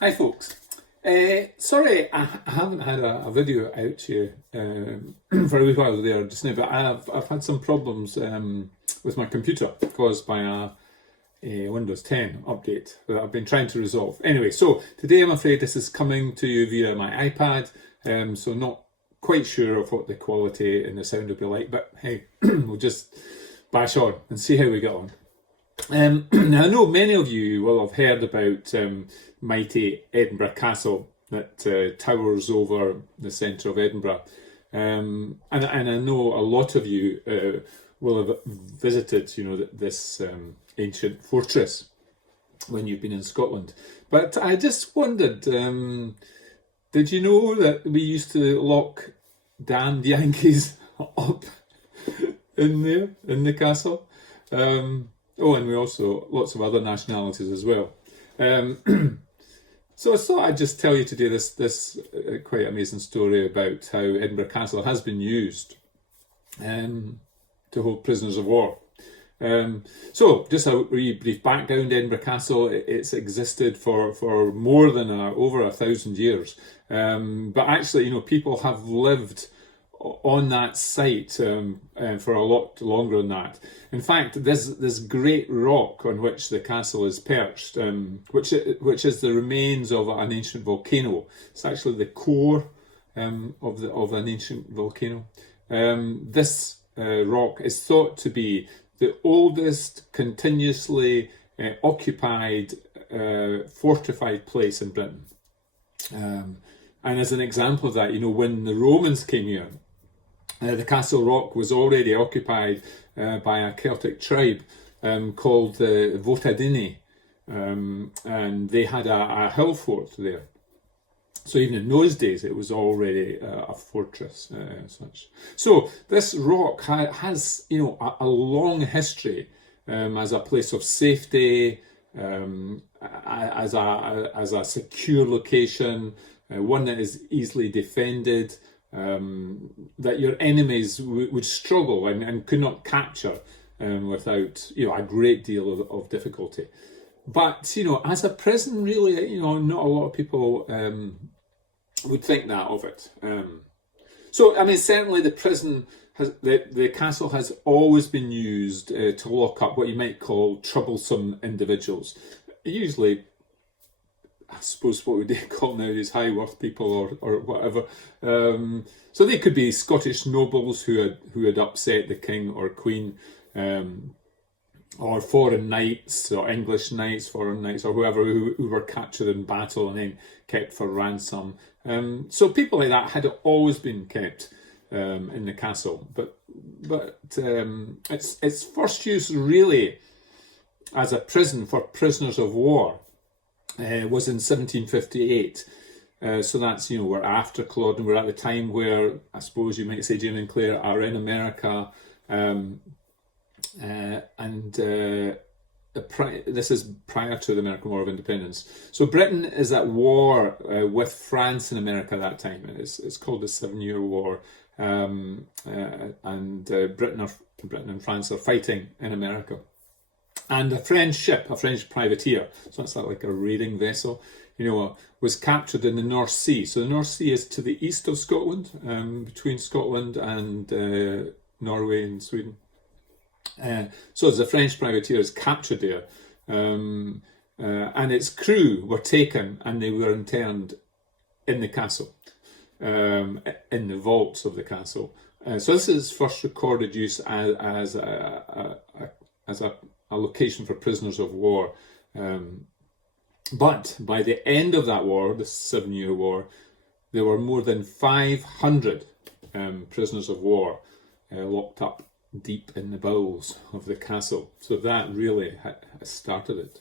Hi folks. Sorry, I haven't had a video out to you for a wee while there just now, but I've had some problems with my computer caused by a Windows 10 update that I've been trying to resolve. Anyway, so today I'm afraid this is coming to you via my iPad, so not quite sure of what the quality and the sound will be like, but hey, we'll just bash on and see how we get on. Now, I know many of you will have heard about mighty Edinburgh Castle that towers over the centre of Edinburgh, and I know a lot of you will have visited, this ancient fortress when you've been in Scotland. But I just wondered, did you know that we used to lock damned Yankees up in there, in the castle? Oh, and we also, lots of other nationalities as well. So I thought I'd just tell you today this quite amazing story about how Edinburgh Castle has been used to hold prisoners of war. So just a wee brief background. Edinburgh Castle, it's existed for more than over 1,000 years. But actually, people have lived on that site for a lot longer than that. In fact, this great rock on which the castle is perched, which is the remains of an ancient volcano. It's actually the core of an ancient volcano. This rock is thought to be the oldest continuously occupied fortified place in Britain. And as an example of that, when the Romans came here, the Castle Rock was already occupied by a Celtic tribe called the Votadini, and they had a hill fort there. So even in those days, it was already a fortress such. So this rock has, a long history as a place of safety, as a secure location, one that is easily defended, that your enemies would struggle and could not capture without a great deal of difficulty. But as a prison, really, not a lot of people would think that of it. So I mean, certainly the prison the castle has always been used to lock up what you might call troublesome individuals. Usually, I suppose what would they call nowadays high worth people or whatever. So they could be Scottish nobles who had upset the king or queen, or foreign knights or English knights, foreign knights or whoever who were captured in battle and then kept for ransom. So people like that had always been kept in the castle, but its first use really as a prison for prisoners of war was in 1758. So that's, we're after Culloden, we're at the time where, I suppose you might say, Jane and Claire are in America, this is prior to the American War of Independence. So Britain is at war with France and America at that time. It's called the 7-Year War, and Britain and France are fighting in America. And a French ship, a French privateer, so that's like a raiding vessel, was captured in the North Sea. So the North Sea is to the east of Scotland, between Scotland and Norway and Sweden. So as a French privateer is captured there, and its crew were taken and they were interned in the castle, in the vaults of the castle. So this is first recorded use as a location for prisoners of war. But by the end of that war, the 7-Year War, there were more than 500 prisoners of war locked up deep in the bowels of the castle. So that really started it.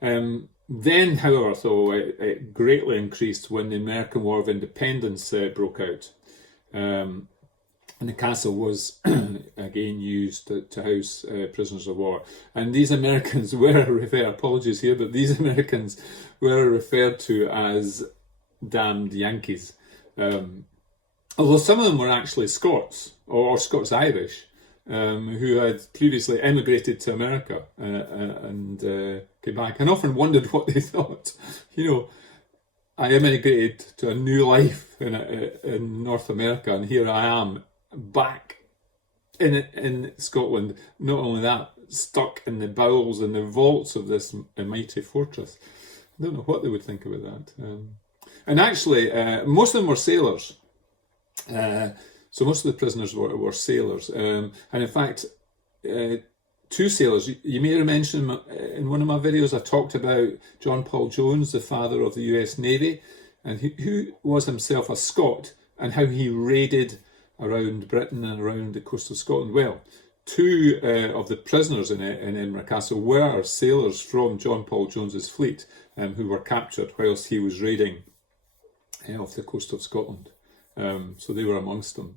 Then, however, though, it greatly increased when the American War of Independence broke out. And the castle was again used to house prisoners of war. And these Americans were referred, apologies here, but these Americans were referred to as damned Yankees. Although some of them were actually Scots or Scots-Irish, who had previously emigrated to America and came back, and often wondered what they thought. I immigrated to a new life in North America, and here I am back in Scotland. Not only that, stuck in the bowels and the vaults of this mighty fortress. I don't know what they would think about that. And actually, most of them were sailors. So most of the prisoners were sailors. And in fact, two sailors. You may have mentioned in one of my videos, I talked about John Paul Jones, the father of the US Navy, and who was himself a Scot, and how he raided around Britain and around the coast of Scotland. Well, two of the prisoners in Edinburgh Castle were sailors from John Paul Jones's fleet, who were captured whilst he was raiding off the coast of Scotland. So they were amongst them.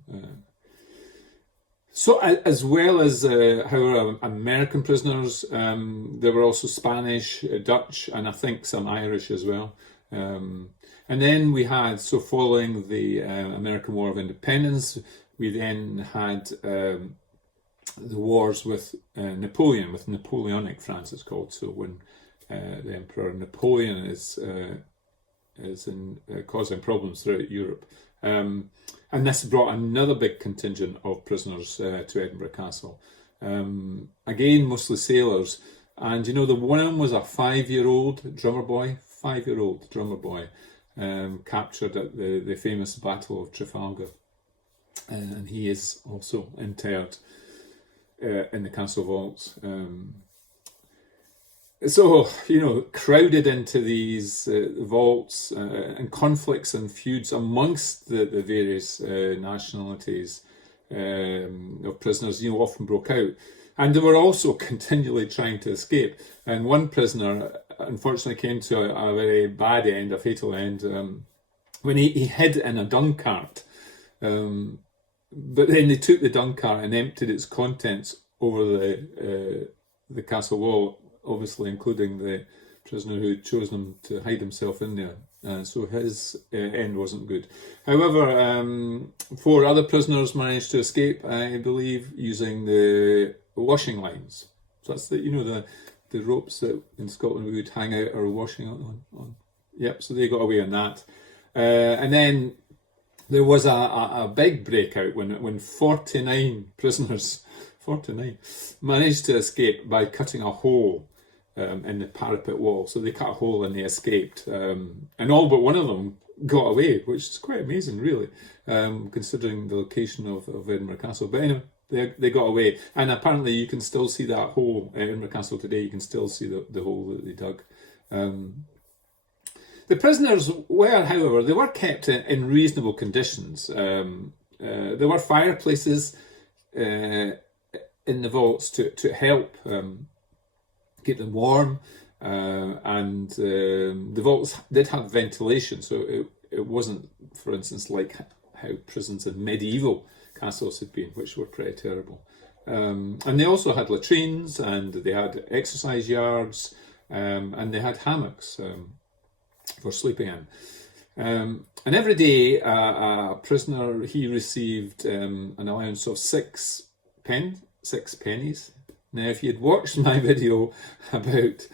So as well as our American prisoners, there were also Spanish, Dutch, and I think some Irish as well. And then we had, so following the American War of Independence, we then had the wars with Napoleon, with Napoleonic France it's called. So when the Emperor Napoleon is causing problems throughout Europe. And this brought another big contingent of prisoners to Edinburgh Castle. Again, mostly sailors. And the one was a 5-year-old drummer boy, captured at the famous Battle of Trafalgar. And he is also interred in the castle vaults. So, crowded into these vaults and conflicts and feuds amongst the various nationalities of prisoners, often broke out. And they were also continually trying to escape. And one prisoner, unfortunately, came to a very bad end, a fatal end, when he hid in a dung cart. But then they took the dung cart and emptied its contents over the castle wall, obviously including the prisoner who had chosen to hide himself in there. So his end wasn't good. However, 4 other prisoners managed to escape, I believe, using the washing lines. So that's the ropes that in Scotland we would hang out our washing on. Yep, so they got away on that. And then there was a big breakout when 49 prisoners, 49, managed to escape by cutting a hole in the parapet wall. So they cut a hole and they escaped. And all but one of them got away, which is quite amazing, really, considering the location of Edinburgh Castle. But anyway, they got away. And apparently you can still see that hole at Edinburgh Castle today. You can still see the hole that they dug. The prisoners were, however, they were kept in reasonable conditions. There were fireplaces in the vaults to help keep them warm, and the vaults did have ventilation, so it wasn't, for instance, like how prisons in medieval castles had been, which were pretty terrible. And they also had latrines, and they had exercise yards, and they had hammocks for sleeping in. And every day a prisoner, he received an allowance of 6 pennies. Now, if you'd watched my video about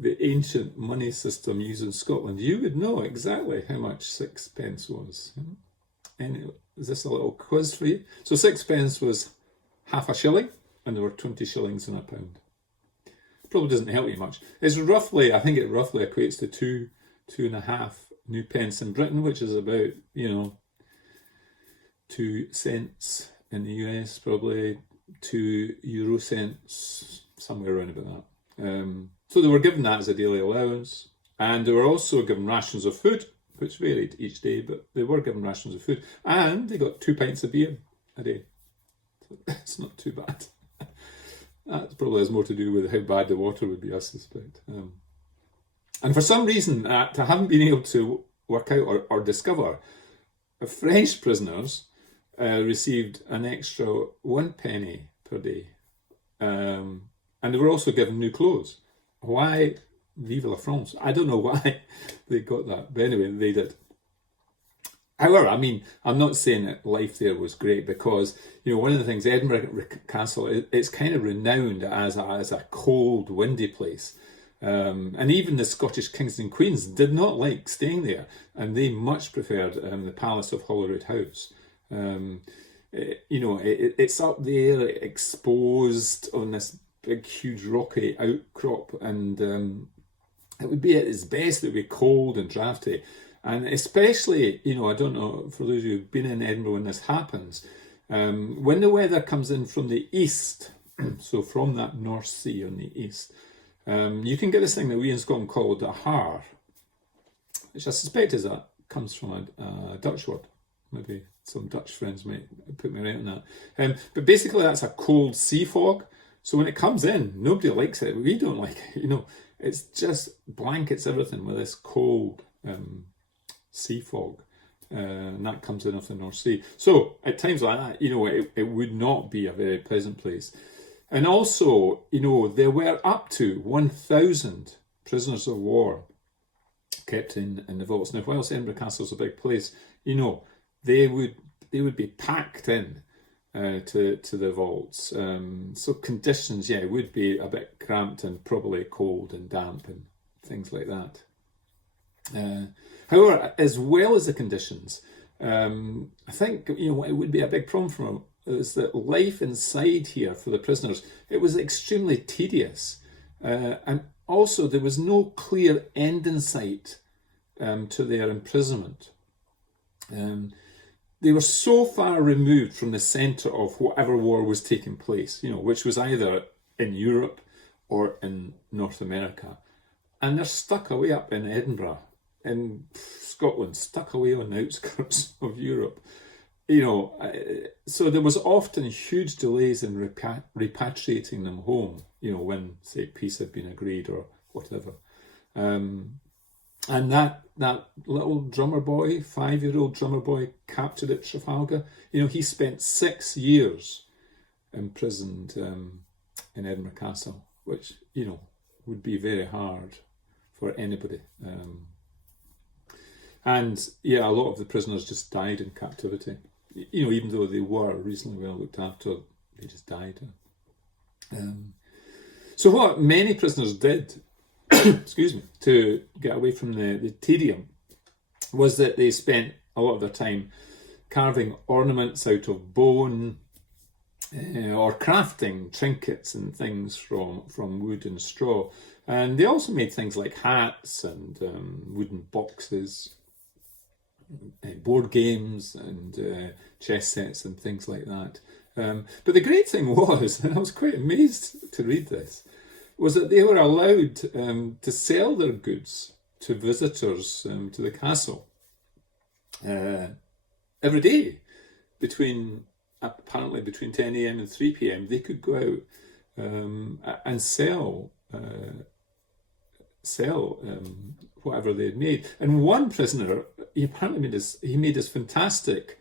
the ancient money system used in Scotland, you would know exactly how much 6 pence was. And is this a little quiz for you? So 6 pence was half a shilling, and there were 20 shillings in a pound. Probably doesn't help you much. It's roughly, I think it roughly equates to 2.5 new pence in Britain, which is about, 2 cents in the US, probably 2 euro cents, somewhere around about that. So they were given that as a daily allowance, and they were also given rations of food, which varied each day, but they were given rations of food, and they got 2 pints of beer a day. So it's not too bad. That probably has more to do with how bad the water would be, I suspect. And for some reason, I haven't been able to work out or discover, French prisoners received an extra 1 penny per day. And they were also given new clothes. Why? Vive la France. I don't know why they got that. But anyway, they did. However, I'm not saying that life there was great, because, one of the things, Edinburgh Castle, it's kind of renowned as a cold, windy place. And even the Scottish kings and queens did not like staying there, and they much preferred the Palace of Holyrood House. It's up there, exposed on this big, huge rocky outcrop, and it would be at its best, it would be cold and drafty. And especially, I don't know, for those of you who've been in Edinburgh when this happens, when the weather comes in from the east, so from that North Sea on the east, you can get this thing that we in Scotland call a har, which I suspect comes from a Dutch word. Maybe some Dutch friends might put me right on that. But basically that's a cold sea fog. So when it comes in, nobody likes it. We don't like it, It's just blankets everything with this cold sea fog. And that comes in off the North Sea. So at times like that, it would not be a very pleasant place. And also, there were up to 1,000 prisoners of war kept in the vaults. Now, whilst Edinburgh Castle's a big place, they would be packed in to the vaults. So conditions, would be a bit cramped and probably cold and damp and things like that. However, as well as the conditions, I think what it would be a big problem for them is that life inside here for the prisoners, it was extremely tedious, and also there was no clear end in sight to their imprisonment. They were so far removed from the centre of whatever war was taking place, which was either in Europe or in North America. And they're stuck away up in Edinburgh, in Scotland, stuck away on the outskirts of Europe. So there was often huge delays in repatriating them home, when, say, peace had been agreed or whatever. And that little drummer boy, 5-year-old drummer boy captured at Trafalgar, he spent 6 years imprisoned in Edinburgh Castle, which, would be very hard for anybody. And a lot of the prisoners just died in captivity. Even though they were reasonably well looked after, they just died. So what many prisoners did, excuse me, to get away from the tedium was that they spent a lot of their time carving ornaments out of bone or crafting trinkets and things from wood and straw. And they also made things like hats and wooden boxes, board games and chess sets and things like that. But the great thing was, and I was quite amazed to read this, was that they were allowed to sell their goods to visitors to the castle every day. Apparently between 10 a.m. and 3 p.m. they could go out and sell whatever they had made. And one prisoner, he apparently made this fantastic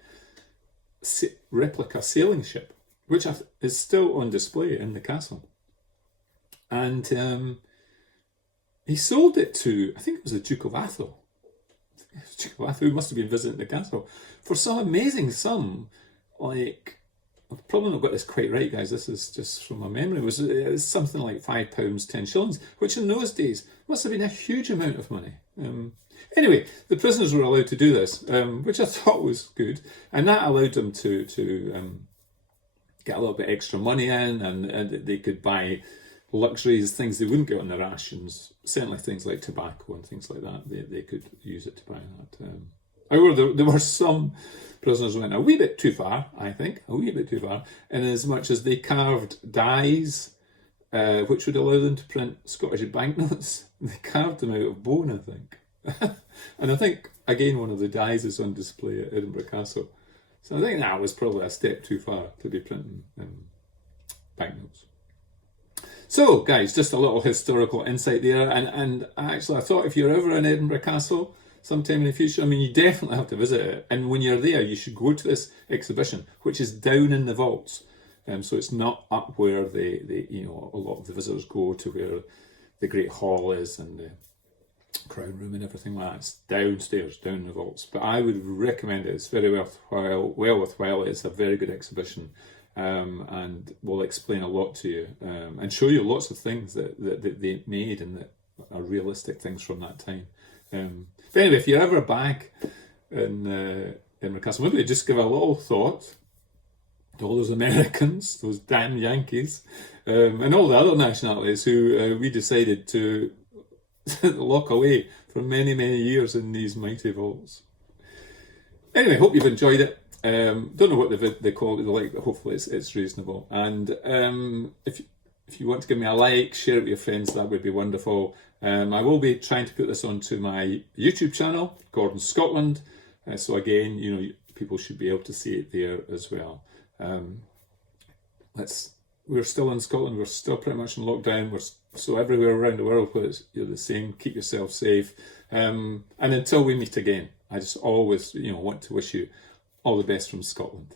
replica sailing ship, which is still on display in the castle. And he sold it to, I think it was the Duke of Atholl. Duke of Atholl, who must have been visiting the castle, for some amazing sum. Like, I've probably not got this quite right, guys. This is just from my memory. It was something like £5, 10 shillings, which in those days must have been a huge amount of money. Anyway, the prisoners were allowed to do this, which I thought was good, and that allowed them to get a little bit extra money in, and they could buy luxuries, things they wouldn't get on their rations. Certainly things like tobacco and things like that. They could use it to buy that. However, there were some prisoners who went a wee bit too far, I think, in as much as they carved dies, which would allow them to print Scottish banknotes. They carved them out of bone, I think. And I think, again, one of the dies is on display at Edinburgh Castle. So I think that was probably a step too far to be printing banknotes. So, guys, just a little historical insight there. And actually, I thought if you're ever in Edinburgh Castle sometime in the future, you definitely have to visit it. And when you're there, you should go to this exhibition, which is down in the vaults. So it's not up where a lot of the visitors go to, where the Great Hall is and the Crown Room and everything like that. It's downstairs, down in the vaults. But I would recommend it. It's very well worthwhile. It's a very good exhibition. And will explain a lot to you and show you lots of things that they made and that are realistic things from that time. But anyway, if you're ever back in Edinburgh Castle, maybe just give a little thought to all those Americans, those damn Yankees, and all the other nationalities who we decided to lock away for many, many years in these mighty vaults. Anyway, hope you've enjoyed it. Don't know what the quality is like, but hopefully it's reasonable. And if you want to give me a like, share it with your friends, that would be wonderful. I will be trying to put this onto my YouTube channel, Gordon Scotland. So again, people should be able to see it there as well. We're still in Scotland. We're still pretty much in lockdown. So everywhere around the world, you're the same. Keep yourself safe. And until we meet again, I just always, want to wish you all the best from Scotland.